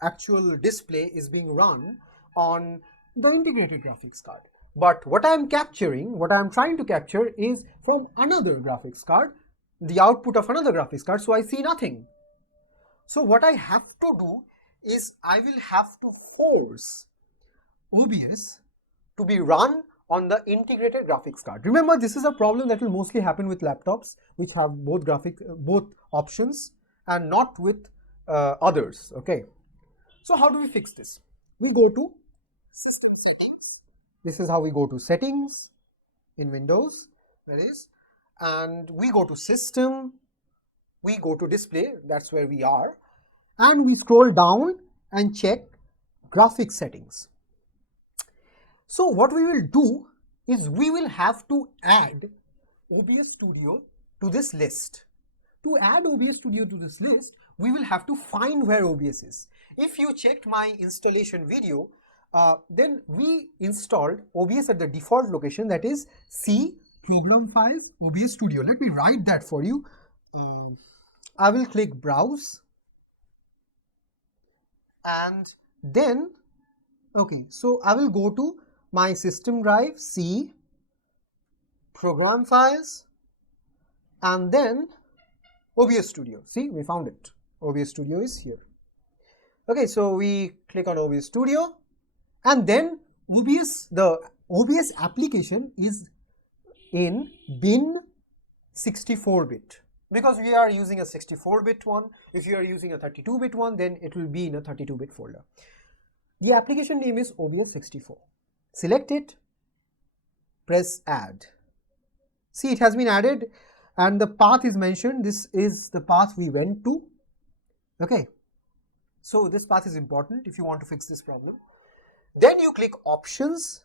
actual display is being run on the integrated graphics card. But what I'm capturing, what I'm trying to capture is from another graphics card, the output of another graphics card, so I see nothing. So what I have to do is I will have to force OBS to be run on the integrated graphics card. Remember, this is a problem that will mostly happen with laptops which have both options and not with others. Okay, so how do we fix this? We go to System Settings. This is how we go to Settings in Windows, that is, and we go to System, we go to Display, that's where we are, and we scroll down and check Graphics Settings. So what we will do is we will have to add OBS Studio to this list. To add OBS Studio to this list, we will have to find where OBS is. If you checked my installation video, then we installed OBS at the default location, that is C Program Files OBS Studio. Let me write that for you. I will click Browse, and then okay, so I will go to my system drive, C Program Files, and then OBS Studio. See, we found it. OBS Studio is here. Okay, so we click on OBS Studio, and then the OBS application is in bin 64-bit. Because we are using a 64-bit one. If you are using a 32-bit one, then it will be in a 32-bit folder. The application name is OBS 64. Select it, press Add. See, it has been added and the path is mentioned. This is the path we went to. Okay, so this path is important if you want to fix this problem. Then you click Options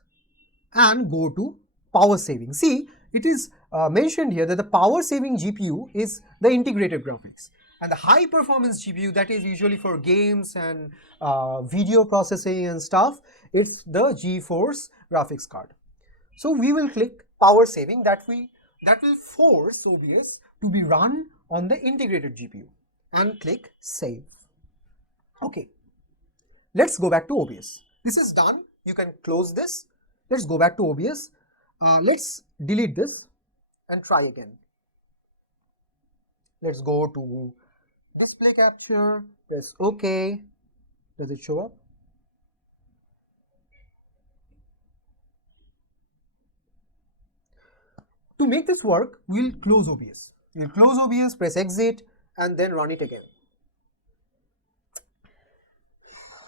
and go to Power Saving. See, it is mentioned here that the power saving GPU is the integrated graphics, and the high performance GPU, that is usually for games and video processing and stuff, it's the GeForce graphics card. So we will click Power Saving. That will force OBS to be run on the integrated GPU, and click Save. Okay, let's go back to OBS. This is done. You can close this. Let's go back to OBS. Let's delete this and try again. Let's go to Display Capture, press OK. Does it show up? To make this work, we'll close OBS. We'll close OBS, press Exit, and then run it again.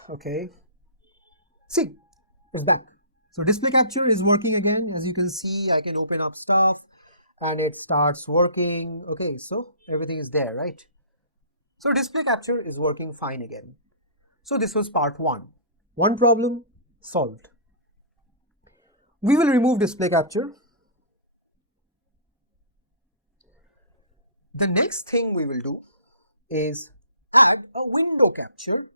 Okay. See, it's back. So display capture is working again. As you can see, I can open up stuff and it starts working. Okay, so everything is there, right? So display capture is working fine again. So this was part one. One problem solved. We will remove display capture. The next thing we will do is add a window capture.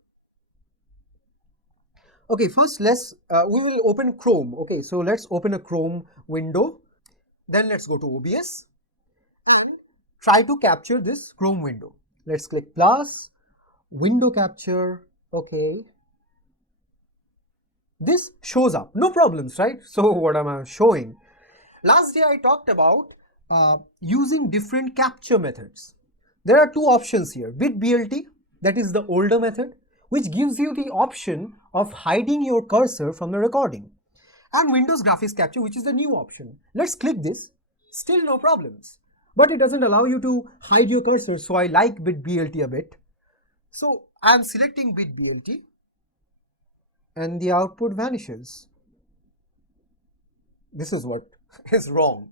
Okay, first we will open Chrome. Okay, so let's open a Chrome window. Then let's go to OBS and try to capture this Chrome window. Let's click plus, window capture. Okay. This shows up, no problems, right? So what am I showing? Last day I talked about using different capture methods. There are two options here. Bit BLT, that is the older method, which gives you the option of hiding your cursor from the recording, and Windows Graphics Capture, which is the new option. Let's click this. Still no problems. But it doesn't allow you to hide your cursor, so I like BitBLT a bit. So I'm selecting BitBLT and the output vanishes. This is what is wrong.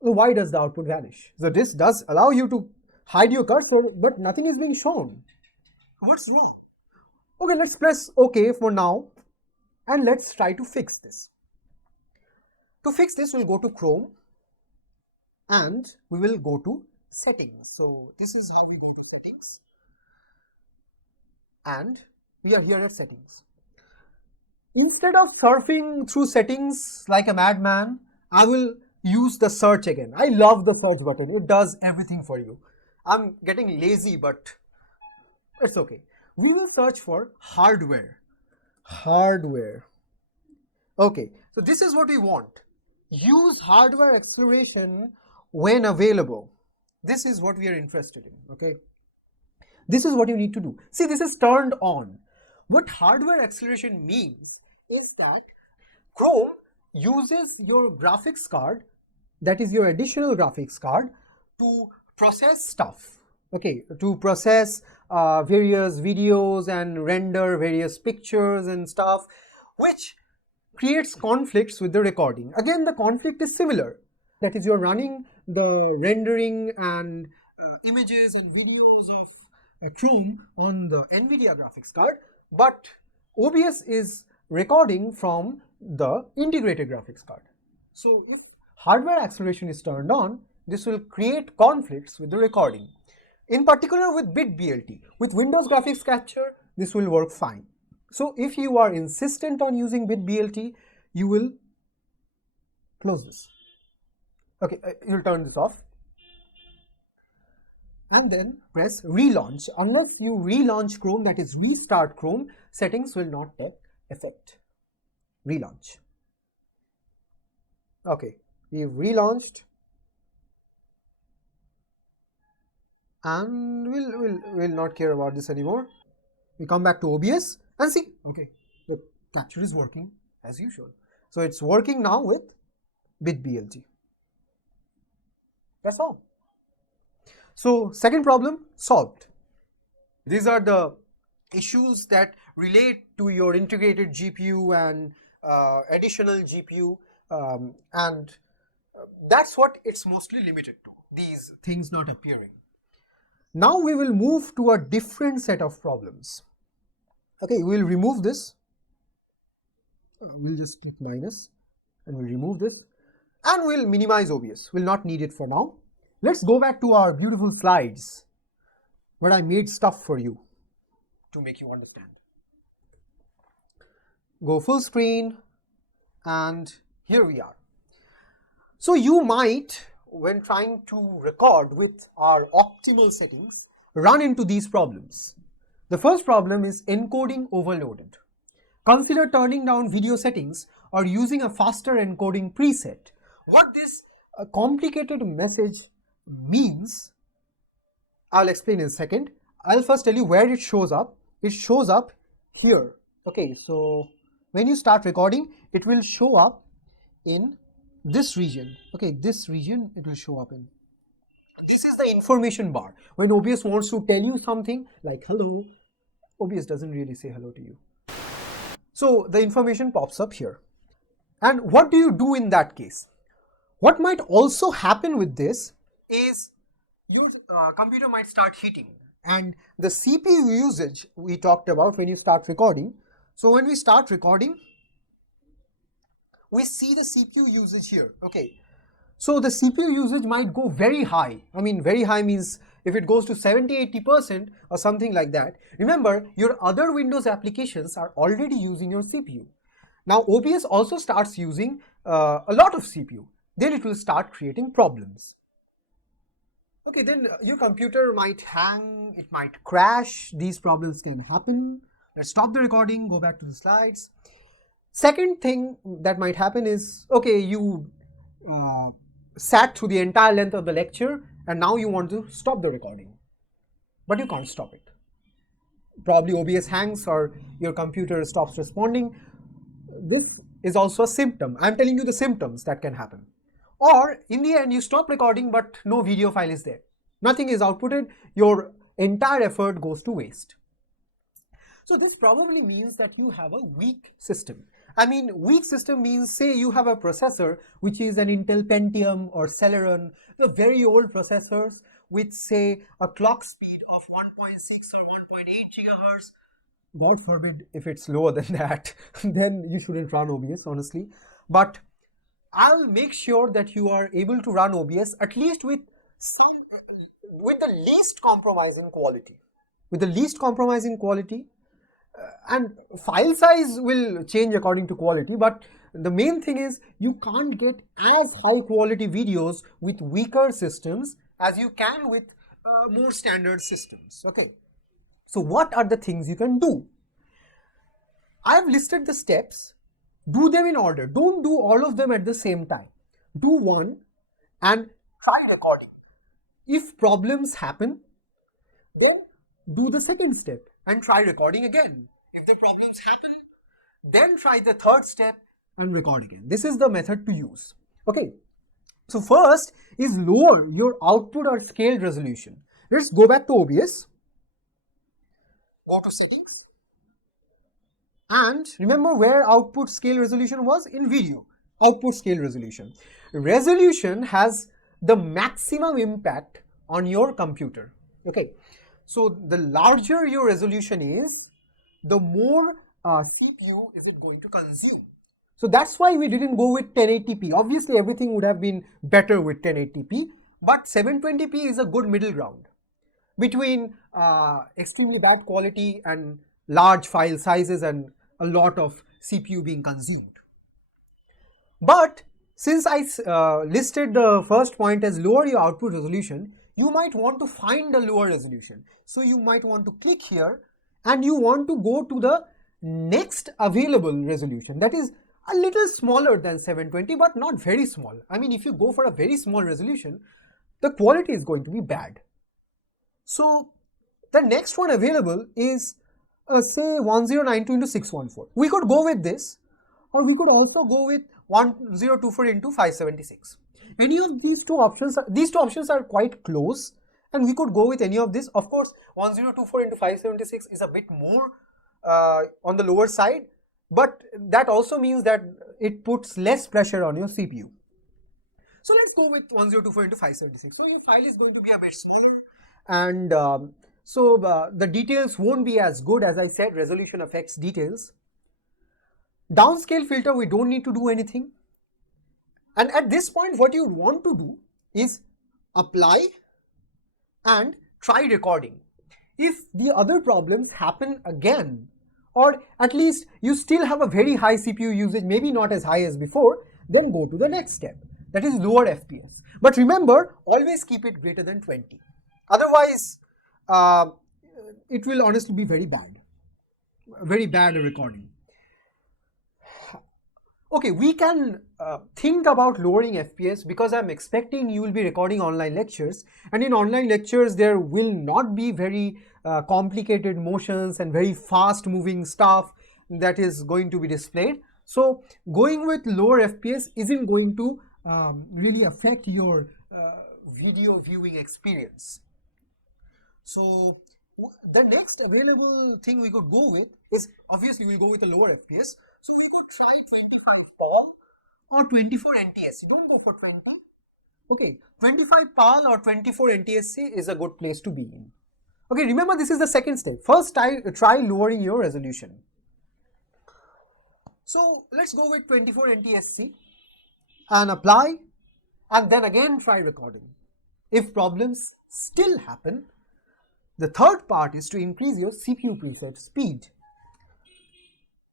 Why does the output vanish? So this does allow you to hide your cursor, but nothing is being shown. What's wrong? Okay, let's press OK for now and let's try to fix this. To fix this, we'll go to Chrome and we will go to settings. So this is how we go to settings, and we are here at settings. Instead of surfing through settings like a madman, I will use the search again. I love the search button. It does everything for you. I'm getting lazy, but it's okay. We will search for hardware. Hardware. Okay, so this is what we want. Use hardware acceleration when available. This is what we are interested in, okay? This is what you need to do. See, this is turned on. What hardware acceleration means is that Chrome uses your graphics card, that is your additional graphics card, to process stuff, okay, to process various videos and render various pictures and stuff, which creates conflicts with the recording. Again, the conflict is similar. That is, you're running the rendering and images and videos of Chrome on the NVIDIA graphics card, but OBS is recording from the integrated graphics card. So if hardware acceleration is turned on, this will create conflicts with the recording. In particular with BitBLT. With Windows Graphics Capture, this will work fine. So if you are insistent on using BitBLT, you will close this. Okay, you'll turn this off and then press relaunch. Unless you relaunch Chrome, that is restart Chrome, settings will not take effect. Relaunch. Okay, we've relaunched and we'll not care about this anymore. We come back to OBS and see, okay, the capture is working as usual. So it's working now with BitBLT. That's all. So second problem solved. These are the issues that relate to your integrated GPU and additional GPU, and that's what it's mostly limited to, these things not appearing. Now we will move to a different set of problems. Okay, we'll remove this. We'll just click minus and we'll remove this and we'll minimize OBS. We'll not need it for now. Let's go back to our beautiful slides where I made stuff for you to make you understand. Go full screen and here we are. So you might, when trying to record with our optimal settings, run into these problems. The first problem is encoding overloaded. Consider turning down video settings or using a faster encoding preset. What this complicated message means, I'll explain in a second. I'll first tell you where it shows up. It shows up here. Okay, so when you start recording, it will show up in this region. Okay, this region it will show up in. This is the information bar. When OBS wants to tell you something like hello, OBS doesn't really say hello to you. So the information pops up here. And what do you do in that case? What might also happen with this is your computer might start heating, and the CPU usage we talked about when you start recording. So when we start recording, we see the CPU usage here. Okay, so the CPU usage might go very high. I mean, very high means if it goes to 70-80% or something like that. Remember, your other Windows applications are already using your CPU. Now OBS also starts using a lot of CPU. Then it will start creating problems. Okay, then your computer might hang, it might crash. These problems can happen. Let's stop the recording, go back to the slides. Second thing that might happen is, okay, you sat through the entire length of the lecture and now you want to stop the recording, but you can't stop it. probably OBS hangs or your computer stops responding. This is also a symptom. I'm telling you the symptoms that can happen. Or in the end, you stop recording, but no video file is there. Nothing is outputted. Your entire effort goes to waste. So this probably means that you have a weak system. I mean, weak system means, say you have a processor which is an Intel Pentium or Celeron, the very old processors with, say, a clock speed of 1.6 or 1.8 gigahertz. God forbid if it's lower than that, then you shouldn't run OBS, honestly. But I'll make sure that you are able to run OBS at least with the least compromising quality. With the least compromising quality, and file size will change according to quality, but the main thing is you can't get as high quality videos with weaker systems as you can with more standard systems. Okay, so what are the things you can do? I've listed the steps. Do them in order. Don't do all of them at the same time. Do one and try recording. If problems happen, then do the second step and try recording again. If the problems happen, then try the third step and record again. This is the method to use. Okay, so first is lower your output or scaled resolution. Let's go back to OBS. Go to settings. And remember where output scale resolution was? In video. Output scale resolution. Resolution has the maximum impact on your computer. Okay, so the larger your resolution is, the more CPU is it going to consume. So that's why we didn't go with 1080p. Obviously everything would have been better with 1080p, but 720p is a good middle ground between extremely bad quality and large file sizes and a lot of CPU being consumed. But since I listed the first point as lower your output resolution, you might want to find a lower resolution. So you might want to click here and you want to go to the next available resolution that is a little smaller than 720 but not very small. I mean, if you go for a very small resolution, the quality is going to be bad. So the next one available is say 1092 into 614. We could go with this, or we could also go with 1024 into 576. Any of these two options are quite close, and we could go with any of this. Of course, 1024 into 576 is a bit more on the lower side, but that also means that it puts less pressure on your CPU. So let's go with 1024 into 576. So your file is going to be a bit small, and so the details won't be as good. As I said, resolution affects details. Downscale filter, we don't need to do anything. And at this point, what you want to do is apply and try recording. If the other problems happen again, or at least you still have a very high CPU usage, maybe not as high as before, then go to the next step, that is lower FPS. But remember, always keep it greater than 20. Otherwise, it will honestly be very bad recording. Okay, we can think about lowering FPS because I'm expecting you will be recording online lectures, and in online lectures there will not be very complicated motions and very fast moving stuff that is going to be displayed. So going with lower FPS isn't going to really affect your video viewing experience. So the next available thing we could go with is, obviously we'll go with a lower FPS. So we could try 25 PAL or 24 NTSC. Don't go for 20. Okay, 25 PAL or 24 NTSC is a good place to be in. Okay, remember this is the second step. First, try lowering your resolution. So let's go with 24 NTSC and apply, and then again try recording. If problems still happen, the third part is to increase your CPU preset speed.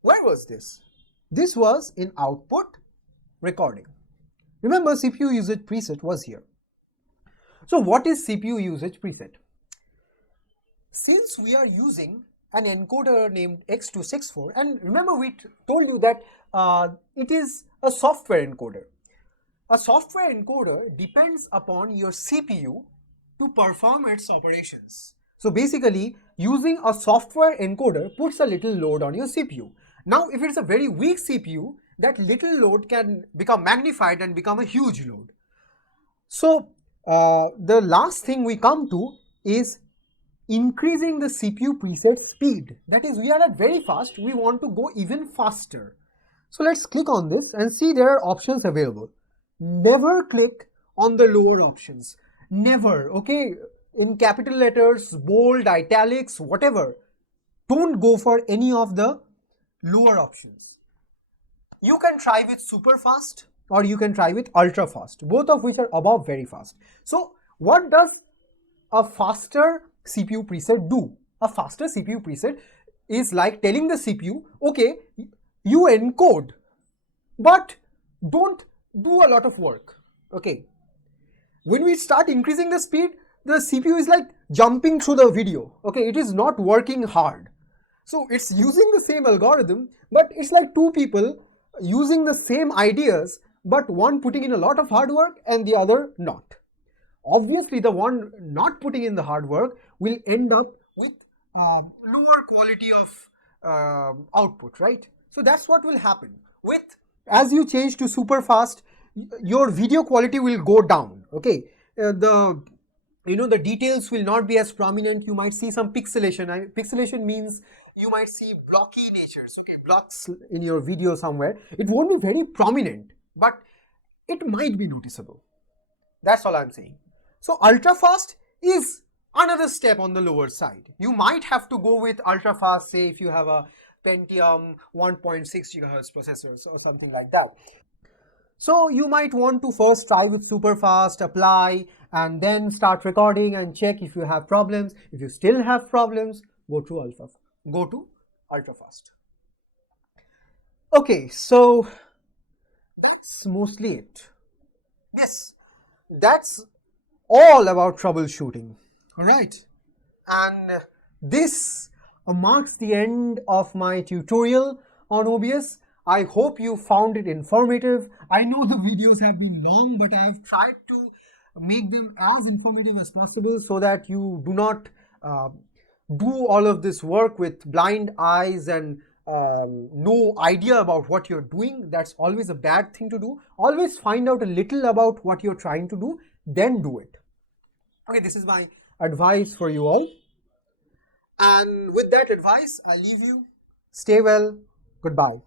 Where was this? This was in output recording. Remember, CPU usage preset was here. So what is CPU usage preset? Since we are using an encoder named X264, and remember we told you that it is a software encoder. A software encoder depends upon your CPU to perform its operations. So basically, using a software encoder puts a little load on your CPU. Now, if it's a very weak CPU, that little load can become magnified and become a huge load. So the last thing we come to is increasing the CPU preset speed. That is, we are at very fast, we want to go even faster. So let's click on this and see there are options available. Never click on the lower options. Never, okay? In capital letters, bold, italics, whatever. Don't go for any of the lower options. You can try with super fast or you can try with ultra fast, both of which are above very fast. So what does a faster CPU preset do? A faster CPU preset is like telling the CPU, okay, you encode, but don't do a lot of work. Okay. When we start increasing the speed, the CPU is like jumping through the video. Okay, it is not working hard. So it's using the same algorithm, but it's like two people using the same ideas, but one putting in a lot of hard work and the other not. Obviously, the one not putting in the hard work will end up with lower quality of output, right? So that's what will happen. As you change to super fast, your video quality will go down. Okay, the details will not be as prominent. You might see some pixelation. Pixelation means you might see blocky natures, okay, blocks in your video somewhere. It won't be very prominent, but it might be noticeable. That's all I'm saying. So ultra fast is another step on the lower side. You might have to go with ultra fast, say if you have a Pentium 1.6 GHz processors or something like that. So you might want to first try with super fast, apply, and then start recording and check if you have problems. If you still have problems, go to ultra fast. Okay, so that's mostly it. Yes, that's all about troubleshooting. All right, and this marks the end of my tutorial on OBS. I hope you found it informative. I know the videos have been long, but I have tried to make them as informative as possible so that you do not do all of this work with blind eyes and no idea about what you're doing. That's always a bad thing to do. Always find out a little about what you're trying to do, then do it. Okay, this is my advice for you all. And with that advice, I leave you. Stay well. Goodbye.